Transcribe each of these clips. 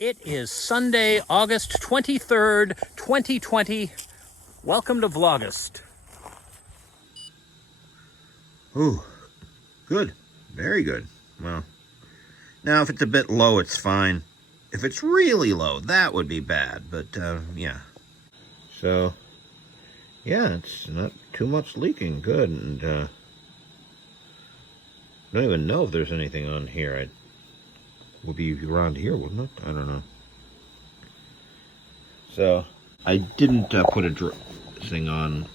It is Sunday, August 23rd, 2020. Welcome to VLAUGUST. Ooh, good. Very good. Well, now if it's a bit low, it's fine. If it's really low, that would be bad. But, yeah. So, yeah, it's not too much leaking. Good. And, I don't even know if there's anything on here. It would be around here, wouldn't it? I don't know. So, I didn't put a thing on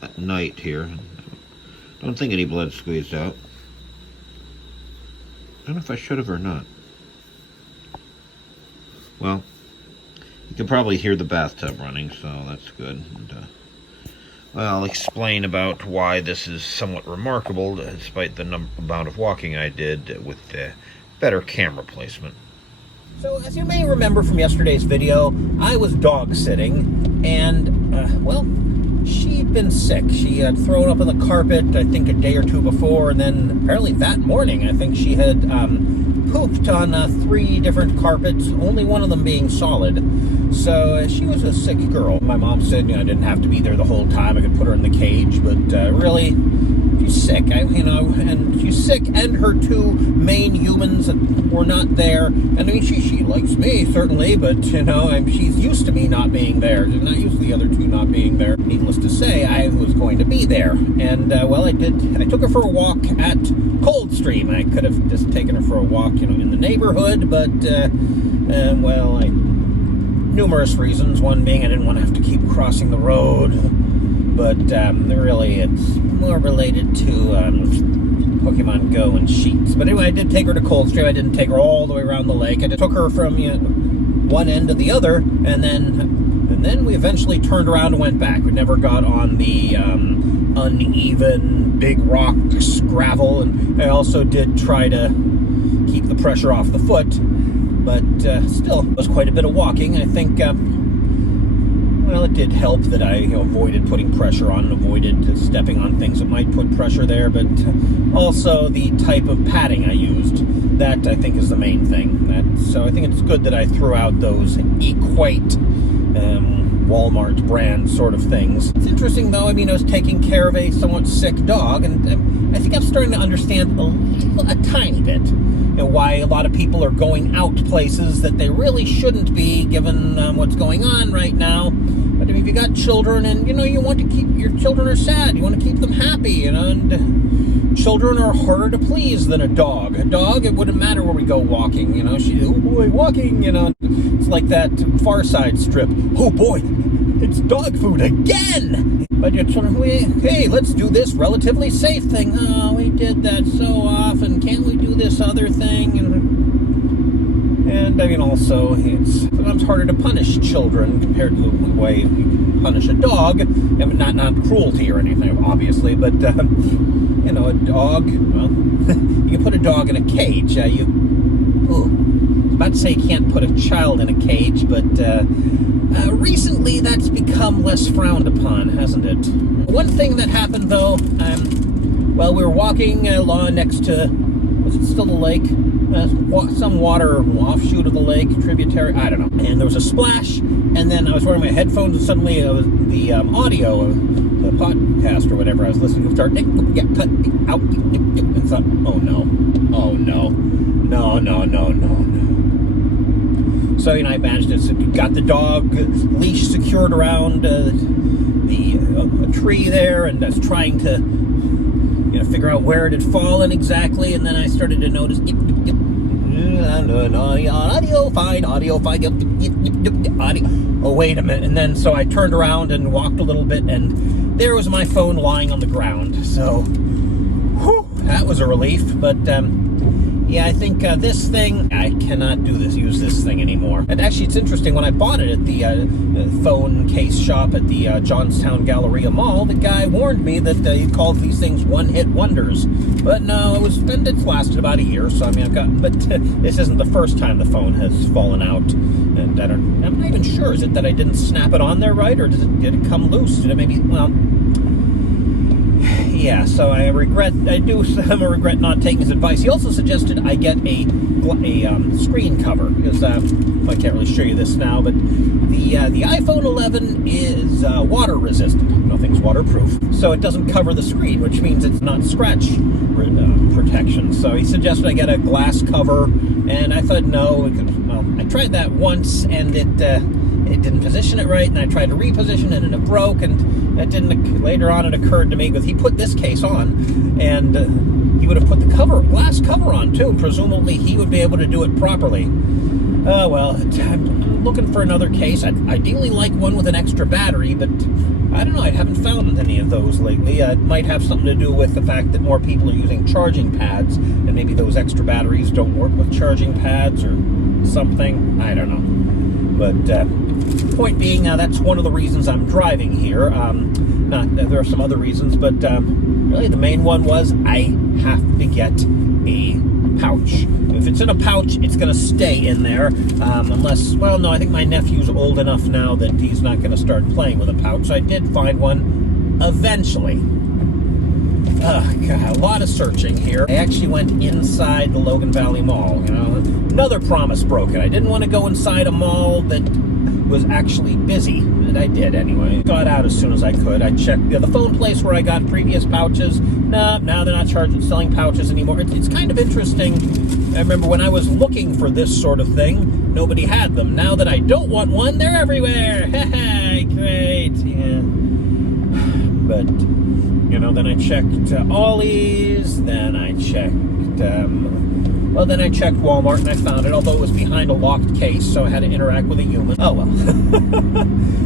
at night here. I don't think any blood squeezed out. I don't know if I should have or not. Well, you can probably hear the bathtub running, so that's good. And, well, I'll explain about why this is somewhat remarkable, despite the amount of walking I did with better camera placement. So, as you may remember from yesterday's video, I was dog sitting, and, well, she'd been sick. She had thrown up on the carpet, I think, a day or two before, and then apparently that morning, I think she had pooped on 3 different carpets, only one of them being solid. So she was a sick girl. My mom said, I didn't have to be there the whole time. I could put her in the cage, but really, she's sick. And she's sick, and her 2 main humans were not there. And I mean, she likes me, certainly, but, she's used to me not being there. She's not used to the other 2 not being there. Needless to say, I was going to be there. And, well, I did. I took her for a walk at Coldstream. I could have just taken her for a walk, in the neighborhood, but, well, numerous reasons. One being I didn't want to have to keep crossing the road, but really it's more related to Pokemon Go and Sheets. But anyway, I did take her to Coldstream. I didn't take her all the way around the lake. I just took her from one end to the other, and then we eventually turned around and went back. We never got on the uneven, big rocks, gravel, and I also did try to keep the pressure off the foot, but still, it was quite a bit of walking. I think, well, it did help that I avoided putting pressure on and avoided stepping on things that might put pressure there, but also the type of padding I used. That, I think, is the main thing. So I think it's good that I threw out those Equate Walmart brand sort of things. It's interesting, though. I was taking care of a somewhat sick dog, and I think I'm starting to understand a tiny bit why a lot of people are going out places that they really shouldn't be, given what's going on right now. But if you got children, and you want to keep your children are sad, you want to keep them happy, and children are harder to please than a dog. A dog, it wouldn't matter where we go walking, oh boy, walking, it's like that Far Side strip. Oh boy, it's dog food again! But your children, hey, let's do this relatively safe thing. Oh, we did that so often. Can't we do this other thing? And also, it's sometimes harder to punish children compared to the way you punish a dog. Not cruelty or anything, obviously, but, a dog, well, you can put a dog in a cage. I was about to say you can't put a child in a cage, but recently that's become less frowned upon, hasn't it? One thing that happened, though, well, we were walking along next to, was it still the lake? Some water offshoot of the lake, tributary, I don't know. And there was a splash, and then I was wearing my headphones, and suddenly the audio of the podcast or whatever I was listening to started cut out, and thought, oh no. So, I managed to got the dog leash secured around a tree there, and I was trying to figure out where it had fallen exactly, and then I started to notice audio fine, audio. Oh, wait a minute. And then so I turned around and walked a little bit, and there was my phone lying on the ground. So, whew, that was a relief. But yeah, I think this thing, I cannot use this thing anymore. And actually, it's interesting, when I bought it at the phone case shop at the Johnstown Galleria Mall, the guy warned me that he called these things one-hit wonders. But no, it's lasted about a year, so but this isn't the first time the phone has fallen out. And I'm not even sure, is it that I didn't snap it on there right, or did it come loose? Did it maybe, well, yeah, so I do regret not taking his advice. He also suggested I get a screen cover, because I can't really show you this now, but the iPhone 11 is water resistant. Nothing's waterproof, so it doesn't cover the screen, which means it's not scratch protection. So he suggested I get a glass cover, and I thought no. Well, I tried that once, and it didn't position it right, and I tried to reposition it, and it broke, and it didn't. Later on, it occurred to me, because he put this case on, and he would have put the glass cover on too. Presumably, he would be able to do it properly. Oh well, I'm looking for another case. I'd ideally like one with an extra battery, but I don't know. I haven't found any of those lately. It might have something to do with the fact that more people are using charging pads, and maybe those extra batteries don't work with charging pads or something. I don't know. But point being, that's one of the reasons I'm driving here. There are some other reasons, but really the main one was I have to get a pouch. If it's in a pouch, it's going to stay in there, unless, well, no, I think my nephew's old enough now that he's not going to start playing with a pouch. So I did find one eventually. God, a lot of searching here. I actually went inside the Logan Valley Mall. Another promise broken. I didn't want to go inside a mall that was actually busy, and I did anyway. Got out as soon as I could. I checked the phone place where I got previous pouches. No, now they're not selling pouches anymore. It's kind of interesting. I remember when I was looking for this sort of thing, nobody had them. Now that I don't want one, they're everywhere. Hey, great. Yeah. But, then I checked Ollie's, then I checked, then I checked Walmart, and I found it, although it was behind a locked case, so I had to interact with a human. Oh, well.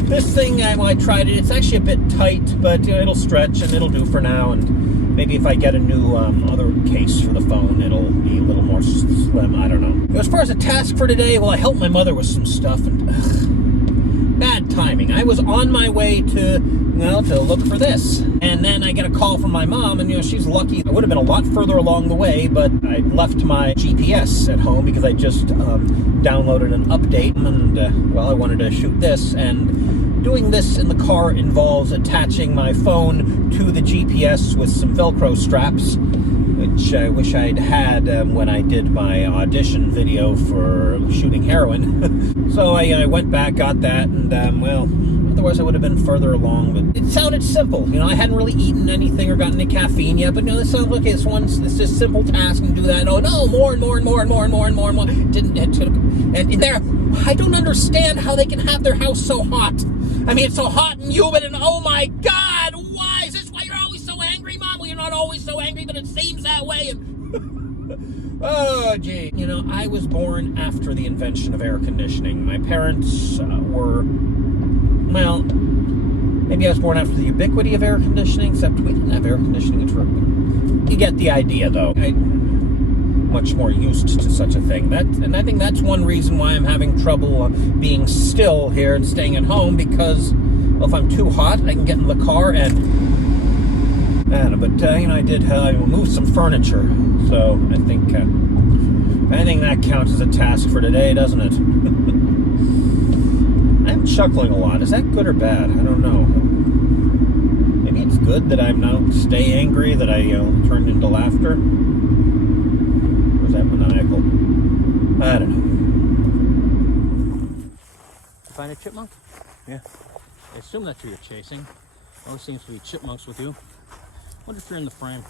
This thing, I tried it. It's actually a bit tight, but it'll stretch, and it'll do for now, and maybe if I get a new other case for the phone, it'll be a little more slim. I don't know. As far as a task for today, well, I helped my mother with some stuff, and bad timing. I was on my way to look for this, and then I get a call from my mom, and she's lucky. I would have been a lot further along the way, but I left my GPS at home because I just downloaded an update, and I wanted to shoot this, and doing this in the car involves attaching my phone to the GPS with some Velcro straps, which I wish I'd had when I did my audition video for shooting heroin. So I went back, got that, and otherwise I would have been further along. But it sounded simple. I hadn't really eaten anything or gotten any caffeine yet, but this sounds okay. It's just simple task and do that. Oh no, more and more and more and more and more and more and more. And in there, I don't understand how they can have their house so hot. I mean, it's so hot and humid, and oh my God, why is this why you're always so angry, Mom? Well, you're not always so angry, but it seems that way. And oh, gee. I was born after the invention of air conditioning. My parents were, well, maybe I was born after the ubiquity of air conditioning, except we didn't have air conditioning at work. You get the idea, though. I'm much more used to such a thing. And I think that's one reason why I'm having trouble being still here and staying at home, because if I'm too hot, I can get in the car and I did move some furniture, so I think that counts as a task for today, doesn't it? I'm chuckling a lot. Is that good or bad? I don't know. Maybe it's good that I'm now stay angry, that I turned into laughter. Or is that maniacal? I don't know. You find a chipmunk? Yeah. I assume that's who you're chasing. Always seems to be chipmunks with you. Wonder if you're in the frame.